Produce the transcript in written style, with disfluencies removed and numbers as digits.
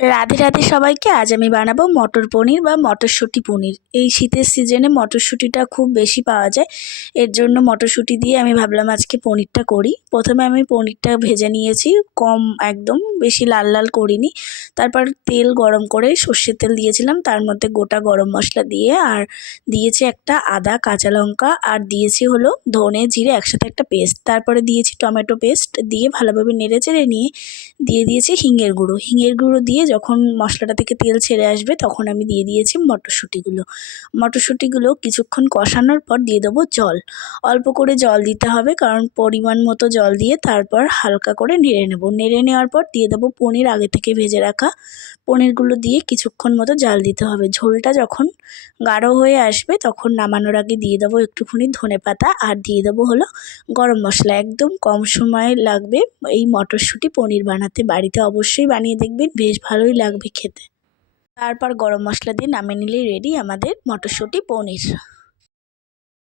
রাধে রাধে সবাইকে। আজ আমি বানাবো মটর পনির বা মটরশুঁটি পনির। এই শীতের সিজনে মটরশুঁটিটা খুব বেশি পাওয়া যায়, এর জন্য মটরশুঁটি দিয়ে আমি ভাবলাম আজকে পনিরটা করি। প্রথমে আমি পনিরটা ভেজে নিয়েছি, কম একদম বেশি লাল লাল করিনি। তারপর তেল গরম করে সর্ষের তেল দিয়েছিলাম, তার মধ্যে গোটা গরম মশলা দিয়ে আর দিয়েছি একটা আদা কাঁচা লঙ্কা আর দিয়েছি হলো ধনে জিরে একসাথে একটা পেস্ট। তারপরে দিয়েছি টমেটো পেস্ট দিয়ে ভালোভাবে নেড়ে চেড়ে নিয়ে দিয়ে দিয়েছি হিঙের গুঁড়ো। হিঙের গুঁড়ো দিয়ে যখন মশলাটা থেকে তেল ছেড়ে আসবে তখন আমি দিয়ে দিয়েছি মটরশুঁটিগুলো। মটরশুঁটিগুলো কিছুক্ষণ কষানোর পর দিয়ে দেবো জল। অল্প করে জল দিতে হবে, কারণ পরিমাণ মতো জল দিয়ে তারপর হালকা করে নেড়ে নেব। নেড়ে নেওয়ার পর দিয়ে দেবো পনির, আগে থেকে ভেজে রাখা পনিরগুলো দিয়ে কিছুক্ষণ মতো জাল দিতে হবে। ঝোলটা যখন গাঢ় হয়ে আসবে তখন নামানোর আগে দিয়ে দেবো একটুখানি ধনেপাতা আর দিয়ে দেবো হলো গরম মশলা। একদম কম সময় লাগবে এই মটরশুঁটি পনির বানাতে। বাড়িতে অবশ্যই বানিয়ে দেখবেন, বেশ ভালোই লাগবে খেতে। তারপর গরম মশলা দিয়ে নামিয়ে নিলেই রেডি আমাদের মটরশুঁটি পনির।